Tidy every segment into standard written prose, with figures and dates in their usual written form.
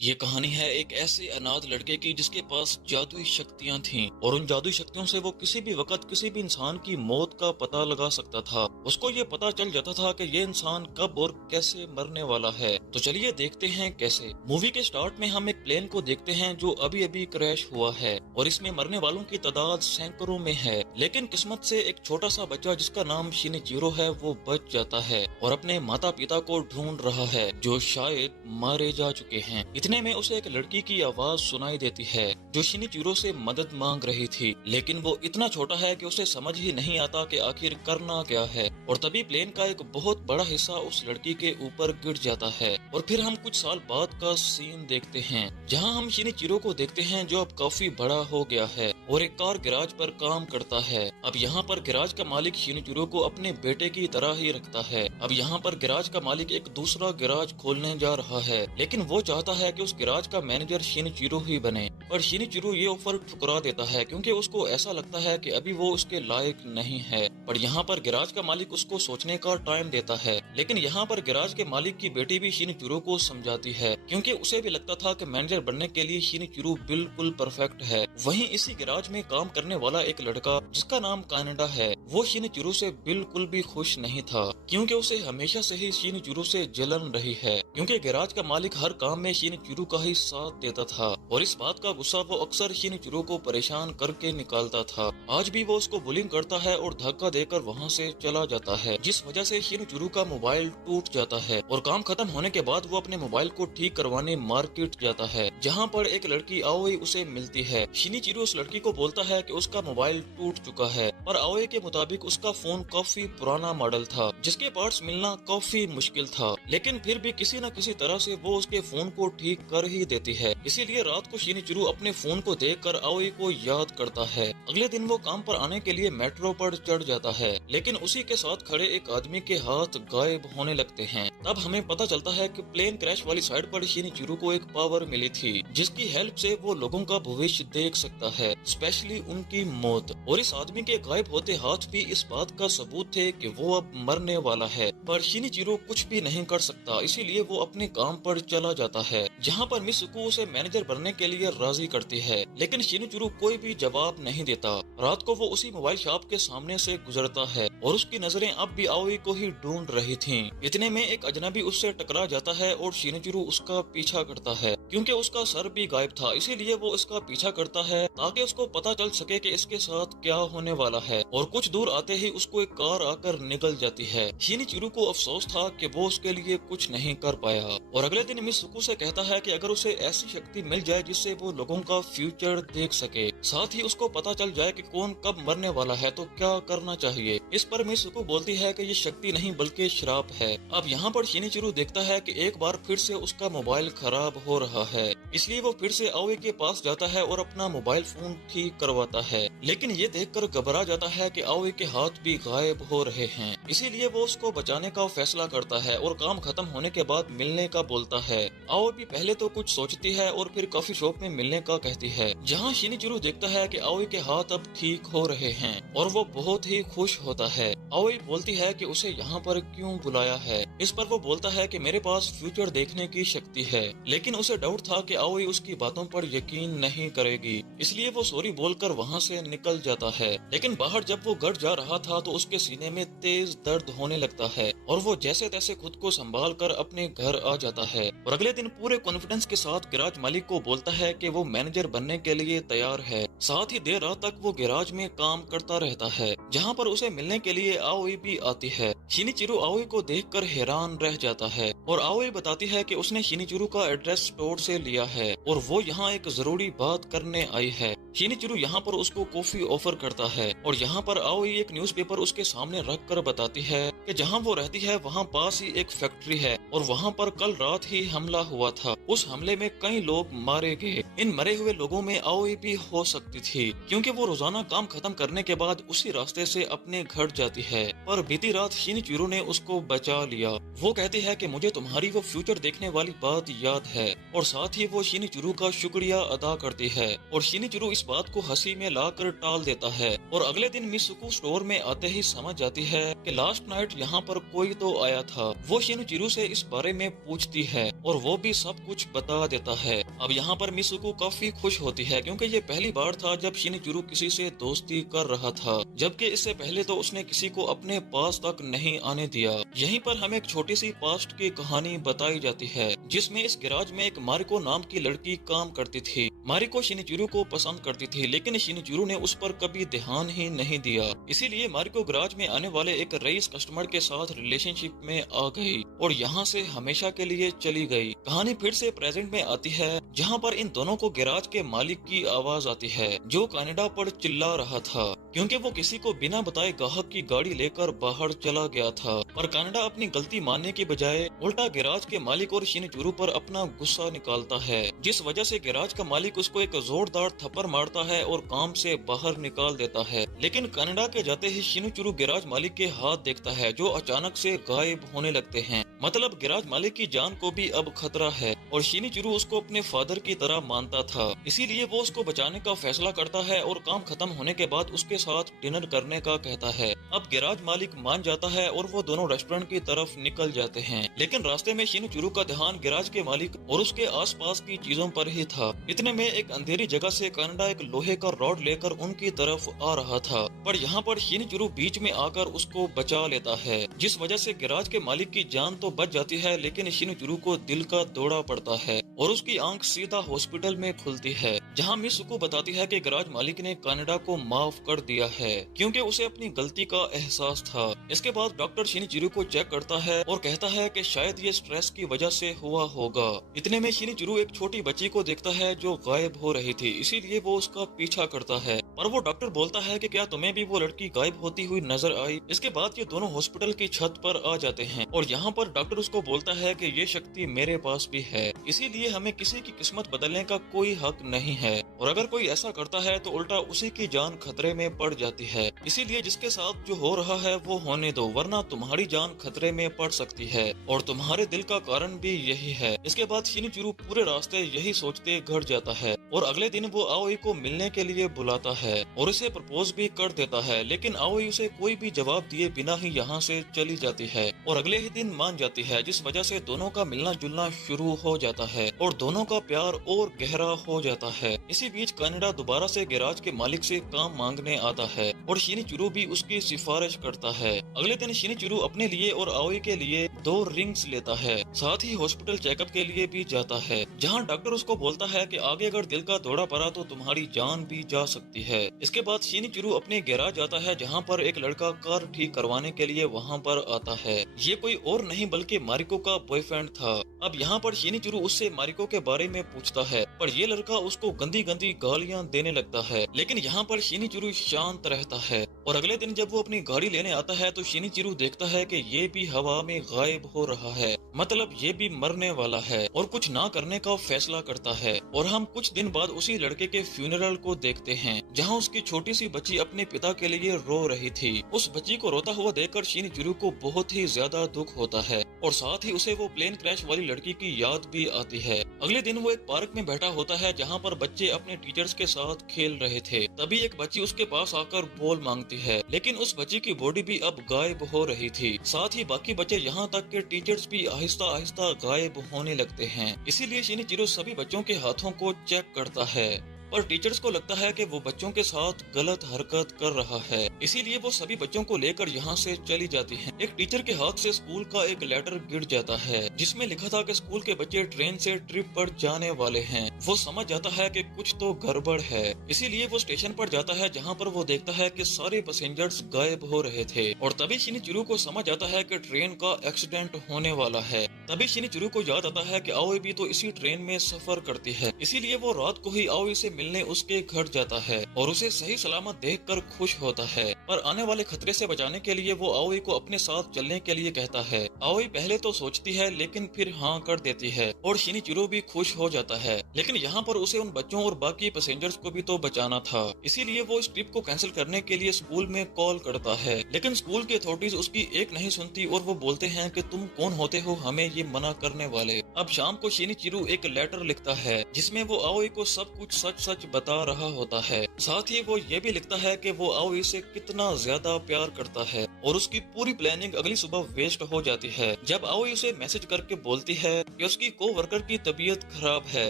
ये कहानी है एक ऐसे अनाथ लड़के की जिसके पास जादुई शक्तियां थीं और उन जादुई शक्तियों से वो किसी भी वक्त किसी भी इंसान की मौत का पता लगा सकता था। उसको ये पता चल जाता था कि ये इंसान कब और कैसे मरने वाला है। तो चलिए देखते हैं कैसे। मूवी के स्टार्ट में हम एक प्लेन को देखते हैं जो अभी अभी क्रैश हुआ है और इसमें मरने वालों की तादाद सैकड़ों में है। लेकिन किस्मत से एक छोटा सा बच्चा जिसका नाम शिनिचिरो है वो बच जाता है और अपने माता पिता को ढूंढ रहा है जो शायद मारे जा चुके हैं। इतने में उसे एक लड़की की आवाज सुनाई देती है जो शिनिचिरो से मदद मांग रही थी, लेकिन वो इतना छोटा है कि उसे समझ ही नहीं आता कि आखिर करना क्या है। और तभी प्लेन का एक बहुत बड़ा हिस्सा उस लड़की के ऊपर गिर जाता है और फिर हम कुछ साल बाद का सीन देखते हैं जहां हम शिनिचिरो को देखते हैं जो अब काफी बड़ा हो गया है और एक कार गैराज पर काम करता है। अब यहाँ पर गैराज का मालिक शिनिचिरो को अपने बेटे की तरह ही रखता है। अब यहाँ पर गैराज का मालिक एक दूसरा गैराज खोलने जा रहा है, लेकिन वो चाहता है कि उस गैराज का मैनेजर शिनिचिरो ही बने। पर शिनिचिरो ये ऑफर ठुकरा देता है क्योंकि उसको ऐसा लगता है कि अभी वो उसके लायक नहीं है। पर यहाँ पर गैराज का मालिक उसको सोचने का टाइम देता है, लेकिन यहाँ पर गैराज के मालिक की बेटी भी शिनिचिरो को समझाती है क्योंकि उसे भी लगता था कि मैनेजर बनने के लिए शिनिचिरो बिल्कुल परफेक्ट है। वहीं इसी गैराज में काम करने वाला एक लड़का जिसका नाम कानाडा है वो शिनिचिरो से बिल्कुल भी खुश नहीं था क्योंकि उसे हमेशा से ही शिनिचिरो से जलन रही है क्योंकि गैराज का मालिक हर काम में शिनिचिरो का ही साथ देता था और इस बात का गुस्सा वो अक्सर शिनिचिरो को परेशान करके निकालता था। आज भी वो उसको बुलिंग करता है और धक्का देकर वहाँ से चला जाता है, जिस वजह से शिनिचिरो का मोबाइल टूट जाता है और काम खत्म होने के बाद वो अपने मोबाइल को ठीक करवाने मार्केट जाता है जहाँ पर एक लड़की आओई उसे मिलती है। शिनिचिरो उस लड़की को बोलता है कि उसका मोबाइल टूट चुका है और आओई के मुताबिक उसका फोन काफी पुराना मॉडल था जिसके पार्ट्स मिलना काफी मुश्किल था, लेकिन फिर भी किसी न किसी तरह से वो उसके फोन को ठीक कर ही देती है। इसीलिए रात को शिनिचिरो अपने फोन को देखकर आओई को याद करता है। अगले दिन वो काम पर आने के लिए मेट्रो पर चढ़ जाता है, लेकिन उसी के साथ खड़े एक आदमी के हाथ गायब होने लगते हैं। तब हमें पता चलता है कि प्लेन क्रैश वाली साइड पर शिनिचिरो को एक पावर मिली थी जिसकी हेल्प से वो लोगों का भविष्य देख सकता है, स्पेशली उनकी मौत। और इस आदमी के गायब होते हाथ भी इस बात का सबूत थे कि वो अब मरने वाला है। पर शिनिचिरो कुछ भी नहीं कर सकता, इसीलिए वो अपने काम पर चला जाता है जहाँ पर मिसुको उसे मैनेजर बनने के लिए राजी करती है, लेकिन शिनिचिरो कोई भी जवाब नहीं देता। रात को वो उसी मोबाइल शॉप के सामने से गुजरता है और उसकी नजरें अब भी आओई को ही ढूंढ रही थीं। इतने में एक अजनबी उससे टकरा जाता है और शिनिचिरो उसका पीछा करता है क्योंकि उसका सर भी गायब था, इसीलिए वो इसका पीछा करता है ताकि उसको पता चल सके कि इसके साथ क्या होने वाला है। और कुछ दूर आते ही उसको एक कार आकर निकल जाती है। शिनिचिरो को अफसोस था कि वो उसके लिए कुछ नहीं कर पाया और अगले दिन मिसुको से कहता है कि अगर उसे ऐसी शक्ति मिल जाए जिससे वो लोगों का फ्यूचर देख सके, साथ ही उसको पता चल जाए कि कौन कब मरने वाला है तो क्या करना चाहिए। इस पर मिसुको बोलती है कि ये शक्ति नहीं बल्कि श्राप है। अब यहाँ पर शिनिचिरो देखता है कि एक बार फिर से उसका मोबाइल खराब हो रहा है, इसलिए वो फिर से आओई के पास जाता है और अपना मोबाइल फोन ठीक करवाता है, लेकिन ये देखकर घबरा जाता है कि आओई के हाथ भी गायब हो रहे हैं। इसीलिए वो उसको बचाने का फैसला करता है और काम खत्म होने के बाद मिलने का बोलता है। आओई भी पहले तो कुछ सोचती है और फिर कॉफी शॉप में मिलने का कहती है, जहाँ शिनिचिरो देखता है कि आओई के हाथ अब ठीक हो रहे हैं और वो बहुत ही खुश होता है। आओई बोलती है कि उसे यहाँ पर क्यों बुलाया है। इस पर वो बोलता है कि मेरे पास फ्यूचर देखने की शक्ति है, लेकिन उसे डाउट था कि आओई उसकी बातों पर यकीन नहीं करेगी, इसलिए वो सॉरी बोलकर वहाँ से निकल जाता है। लेकिन बाहर जब वो घर जा रहा था तो उसके सीने में तेज दर्द होने लगता है और वो जैसे तैसे खुद को संभाल कर अपने घर आ जाता है और अगले दिन पूरे कॉन्फिडेंस के साथ गैराज मालिक को बोलता है कि वो मैनेजर बनने के लिए तैयार है। साथ ही देर रात तक वो गैराज में काम करता रहता है जहाँ पर उसे मिलने के लिए आओई भी आती है। शिनिचिरो आओई को देखकर हैरान रह जाता है और आओई बताती है कि उसने शिनिचिरो का एड्रेस स्टोर से लिया है और वो यहाँ एक जरूरी बात करने आई है। शिनिचिरो यहाँ पर उसको कॉफी ऑफर करता है और यहाँ पर आओई एक न्यूज़पेपर उसके सामने रख कर बताती है कि जहाँ वो रहती है वहाँ पास ही एक फैक्ट्री है और वहाँ पर कल रात ही हमला हुआ था। उस हमले में कई लोग मारे गए। इन मरे हुए लोगों में आओई भी हो सकती थी क्योंकि वो रोजाना काम खत्म करने के बाद उसी रास्ते से अपने घर जाती है। पर बीती रात शिनिचिरो ने उसको बचा लिया। वो कहती है कि मुझे तुम्हारी वो फ्यूचर देखने वाली बात याद है और साथ ही वो शिनिचिरो का शुक्रिया अदा करती है और शिनिचिरो इस बात को हंसी में लाकर टाल देता है। और अगले दिन मिसुको स्टोर में आते ही समझ जाती है कि लास्ट नाइट यहाँ पर कोई तो आया था। वो शिनिचिरो से इस बारे में पूछती है और वो भी सब कुछ बता देता है। अब यहाँ पर मिसुको काफी खुश होती है क्योंकि ये पहली बार था जब शिनिचिरो किसी से दोस्ती कर रहा था, जबकि इससे पहले तो उसने किसी को अपने पास तक नहीं आने दिया। यहीं पर हमें एक छोटी सी पास्ट की कहानी बताई जाती है जिसमें इस गैराज में एक मारिको नाम की लड़की काम करती थी। मारिको शिनिचिरो को पसंद करती थी लेकिन शिनिचिरो ने उस पर कभी ध्यान ही नहीं दिया, इसीलिए मारिको गैराज में आने वाले एक रईस कस्टमर के साथ रिलेशनशिप में आ गई और यहाँ से हमेशा के लिए चली गई। कहानी फिर से प्रेजेंट में आती है जहाँ पर इन दोनों को गैराज के मालिक की आवाज आती है जो कनाडा पर चिल्ला रहा था क्योंकि वो किसी को बिना बताए ग्राहक की गाड़ी लेकर बाहर चला गया था। पर कनाडा अपनी गलती मानने की बजाय उल्टा गैराज के मालिक और शिनिचिरो पर अपना गुस्सा निकालता है, जिस वजह से गैराज का मालिक उसको एक जोरदार थप्पड़ मारता है और काम से बाहर निकाल देता है। लेकिन कनाडा के जाते ही शिनिचिरो गैराज मालिक के हाथ देखता है जो अचानक से गायब होने लगते हैं। मतलब गैराज मालिक की जान को भी अब खतरा है और शिनिचिरो उसको अपने फादर की तरह मानता था, इसीलिए वो उसको बचाने का फैसला करता है और काम खत्म होने के बाद उसके साथ डिनर करने का कहता है। अब गैराज मालिक मान जाता है और वो दोनों रेस्टोरेंट की तरफ निकल जाते हैं, लेकिन रास्ते में शिनिचिरो का ध्यान गैराज के मालिक और उसके आसपास की चीजों पर ही था। इतने में एक अंधेरी जगह से कनाडा एक लोहे का रॉड लेकर उनकी तरफ आ रहा था, पर यहाँ पर शिनिचिरो बीच में आकर उसको बचा लेता है, जिस वजह से गैराज के मालिक की जान तो बच जाती है लेकिन शिनिचिरो को दिल का दौरा पड़ता है और उसकी आंख सीधा हॉस्पिटल में खुलती है, जहाँ मिसुको बताती है कि गैराज मालिक ने कनाडा को माफ कर दिया है क्योंकि उसे अपनी गलती का एहसास था। इसके बाद डॉक्टर शिनिचिरो को चेक करता है और कहता है कि शायद ये स्ट्रेस की वजह से हुआ होगा। इतने में शिनिचिरो एक छोटी बच्ची को देखता है जो गायब हो रही थी, इसीलिए वो उसका पीछा करता है, पर वो डॉक्टर बोलता है कि क्या तुम्हें भी वो लड़की गायब होती हुई नजर आई। इसके बाद ये दोनों हॉस्पिटल की छत पर आ जाते हैं और यहाँ पर डॉक्टर उसको बोलता है कि ये शक्ति मेरे पास भी है, इसीलिए हमें किसी की किस्मत बदलने का कोई हक नहीं है और अगर कोई ऐसा करता है तो उल्टा उसी की जान खतरे में पड़ जाती है, इसीलिए जिसके साथ जो हो रहा है वो होने दो वरना तुम्हारी जान खतरे में पड़ सकती है और तुम्हारे दिल का कारण भी यही है। इसके बाद शिनिचिरो पूरे रास्ते यही सोचते घर जाता है और अगले दिन वो आओई को मिलने के लिए बुलाता है और उसे प्रपोज भी कर देता है, लेकिन आओई उसे कोई भी जवाब दिए बिना ही यहाँ से चली जाती है और अगले ही दिन मान जाती है, जिस वजह से दोनों का मिलना जुलना शुरू हो जाता है और दोनों का प्यार और गहरा हो जाता है। इसी बीच कनाडा दोबारा से गैराज के मालिक से काम मांगने आता है और शिनिचिरो भी उसकी सिफारिश करता है। अगले दिन शिनिचिरो अपने लिए और आओई के लिए 2 रिंग्स लेता है, साथ ही हॉस्पिटल चेकअप के लिए भी जाता है, जहां डॉक्टर उसको बोलता है कि आगे अगर दिल का दौरा पड़ा तो तुम्हारी जान भी जा सकती है। इसके बाद शिनिचिरो अपने गैराज जाता है जहां पर एक लड़का कार ठीक करवाने के लिए वहां पर आता है। ये कोई और नहीं बल्कि मारिको का बॉयफ्रेंड था। अब यहाँ पर शिनिचिरो उससे मारिको के बारे में पूछता है, पर ये लड़का उसको गंदी गंदी गालियां देने लगता है, लेकिन यहाँ पर शिनिचिरो शांत रहता है और अगले दिन जब वो अपनी गाड़ी लेने आता है तो शिनिचिरो देखता है कि ये भी हवा में गायब हो रहा है, मतलब ये भी मरने वाला है और कुछ ना करने का फैसला करता है। और हम कुछ दिन बाद उसी लड़के के फ्यूनरल को देखते हैं जहाँ उसकी छोटी सी बच्ची अपने पिता के लिए रो रही थी। उस बच्ची को रोता हुआ देखकर शिनिचिरो को बहुत ही ज्यादा दुख होता है और साथ ही उसे वो प्लेन क्रैश वाली लड़की की याद भी आती है। अगले दिन वो एक पार्क में बैठा होता है जहाँ पर बच्चे अपने टीचर्स के साथ खेल रहे थे। तभी एक बच्ची उसके पास आकर बॉल मांगती है, लेकिन उस बच्ची की बॉडी भी अब गायब हो रही थी। साथ ही बाकी बच्चे यहाँ तक के टीचर्स भी आहिस्ता आहिस्ता गायब होने लगते हैं। इसीलिए शिनिचिरो सभी बच्चों के हाथों को चेक करता है, पर टीचर्स को लगता है कि वो बच्चों के साथ गलत हरकत कर रहा है, इसीलिए वो सभी बच्चों को लेकर यहाँ से चली जाती है। एक टीचर के हाथ से स्कूल का एक लेटर गिर जाता है जिसमें लिखा था कि स्कूल के बच्चे ट्रेन से ट्रिप पर जाने वाले हैं। वो समझ जाता है कि कुछ तो गड़बड़ है, इसीलिए वो स्टेशन पर जाता है जहाँ पर वो देखता है कि सारे पैसेंजर्स गायब हो रहे थे और तभी शिनिचिरो को समझ आता है कि ट्रेन का एक्सीडेंट होने वाला है। तभी शिनिचिरो को याद आता है कि आओई भी तो इसी ट्रेन में सफर करती है, इसीलिए वो रात को ही आओई से मिलने उसके घर जाता है और उसे सही सलामत देखकर खुश होता है। पर आने वाले खतरे से बचाने के लिए वो आओई को अपने साथ चलने के लिए कहता है। आओई पहले तो सोचती है लेकिन फिर हाँ कर देती है और शिनिचिरो भी खुश हो जाता है, लेकिन यहाँ पर उसे उन बच्चों और बाकी पैसेंजर्स को भी तो बचाना था, इसीलिए वो इस ट्रिप को कैंसिल करने के लिए स्कूल में कॉल करता है। लेकिन स्कूल की अथॉरिटीज उसकी एक नहीं सुनती और वो बोलते हैं कि तुम कौन होते हो हमें ये मना करने वाले। अब शाम को शिनिचिरो एक लेटर लिखता है जिसमें वो आओई को सब कुछ सच सच बता रहा होता है। साथ ही वो ये भी लिखता है कि वो आओई से कितना ज्यादा प्यार करता है और उसकी पूरी प्लानिंग अगली सुबह वेस्ट हो जाती है जब आओई उसे मैसेज करके बोलती है कि उसकी कोवर्कर की तबीयत खराब है,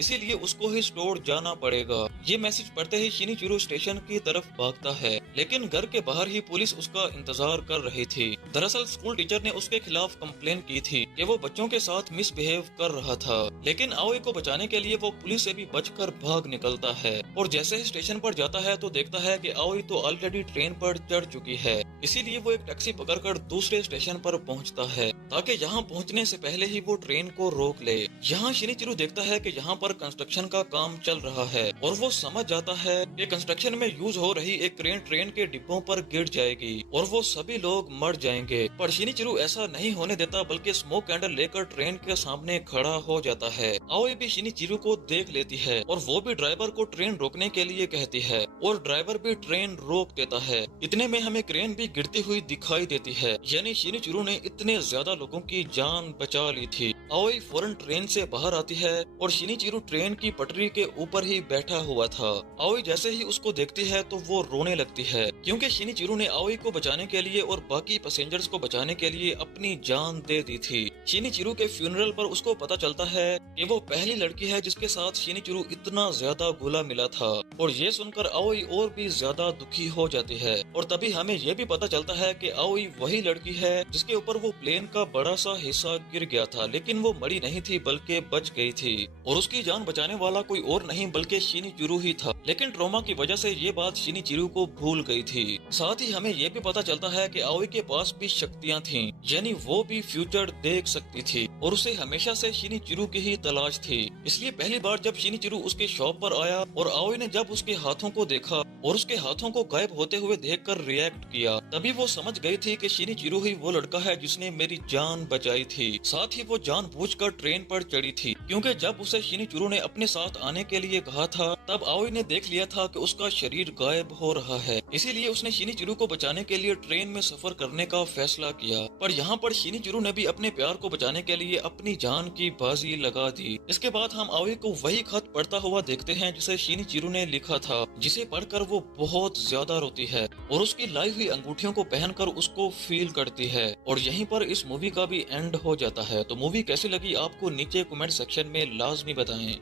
इसीलिए उसको ही स्टोर जाना पड़ेगा। ये मैसेज पढ़ते ही शिनिचिरो स्टेशन की तरफ भागता है, लेकिन घर के बाहर ही पुलिस उसका इंतजार कर रही थी। दरअसल स्कूल टीचर ने उसके खिलाफ कंप्लेन की थी कि वो बच्चों के साथ मिसबिहेव कर रहा था, लेकिन आओई को बचाने के लिए वो पुलिस से भी बचकर भाग निकलता है और जैसे ही स्टेशन पर जाता है तो देखता है कि आओई तो ऑलरेडी ट्रेन पर चढ़ चुकी है। इसीलिए वो एक टैक्सी पकड़कर दूसरे स्टेशन पर पहुंचता है ताकि यहाँ पहुंचने से पहले ही वो ट्रेन को रोक ले। यहाँ शिनिचिरो देखता है कि यहाँ पर कंस्ट्रक्शन का काम चल रहा है और वो समझ जाता है कि कंस्ट्रक्शन में यूज हो रही एक क्रेन ट्रेन के डिब्बों पर गिर जाएगी और वो सभी लोग मर जाएंगे। पर शिनिचिरो ऐसा नहीं होने देता, बल्कि स्मोक कैंडल लेकर ट्रेन के सामने खड़ा हो जाता है। आओई भी शिनिचिरो को देख लेती है और वो भी ड्राइवर को ट्रेन रोकने के लिए कहती है और ड्राइवर भी ट्रेन रोक देता है। इतने में हमें क्रेन भी गिरती हुई दिखाई देती है, यानी शिनिचिरो ने इतने ज्यादा लोगों की जान बचा ली थी। आओई फौरन ट्रेन से बाहर आती है और शिनिचिरो ट्रेन की पटरी के ऊपर ही बैठा हुआ था। आओई जैसे ही उसको देखती है तो वो रोने लगती है, क्योंकि शिनिचिरो ने आओई को बचाने के लिए और बाकी पैसेंजर्स को बचाने के लिए अपनी जान दे दी थी। शिनिचिरो के फ्यूनरल पर उसको पता चलता है कि वो पहली लड़की है जिसके साथ शिनिचिरो इतना ज्यादा घुला मिला था और ये सुनकर आओई और भी ज्यादा दुखी हो जाती है। और तभी हमें ये भी पता चलता है कि आओई वही लड़की है जिसके ऊपर वो प्लेन का बड़ा सा हिस्सा गिर गया था, लेकिन वो मरी नहीं थी बल्कि बच गई थी और उसकी जान बचाने वाला कोई और नहीं बल्कि शिनिचिरो ही था। लेकिन ट्रॉमा की वजह से ये बात शिनिचिरो को भूल गई थी। साथ ही हमें ये भी पता चलता है कि आओई के पास भी शक्तियाँ थीं, यानी वो भी फ्यूचर देख सकती थी और उसे हमेशा से शिनिचिरो की ही तलाश थी। इसलिए पहली बार जब शिनिचिरो उसके शॉप पर आया और आओई ने जब उसके हाथों को देखा और उसके हाथों को गायब होते हुए देखकर रिएक्ट किया, तभी वो समझ गई थी कि शिनिचिरो ही वो लड़का है जिसने मेरी जान बचाई थी। साथ ही वो जानबूझकर ट्रेन पर चढ़ी थी, क्योंकि जब उसे शिनिचिरो ने अपने साथ आने के लिए कहा था तब आओई ने देख लिया था कि उसका शरीर गायब हो रहा है। इसीलिए उसने शिनिचिरो को बचाने के लिए ट्रेन में सफर करने का फैसला किया। पर यहाँ पर शिनिचिरो ने भी अपने प्यार को बचाने के लिए अपनी जान की बाजी लगा दी। इसके बाद हम आओई को वही खत पढ़ता हुआ देखते हैं जिसे शिनिचिरो ने लिखा था, जिसे पढ़कर वो बहुत ज्यादा रोती है और उसकी लाई हुई अंगूठियों को पहनकर उसको फील करती है। और यहीं पर इस मूवी का भी एंड हो जाता है। तो मूवी कैसी लगी आपको नीचे कमेंट सेक्शन में लाजमी बताएं।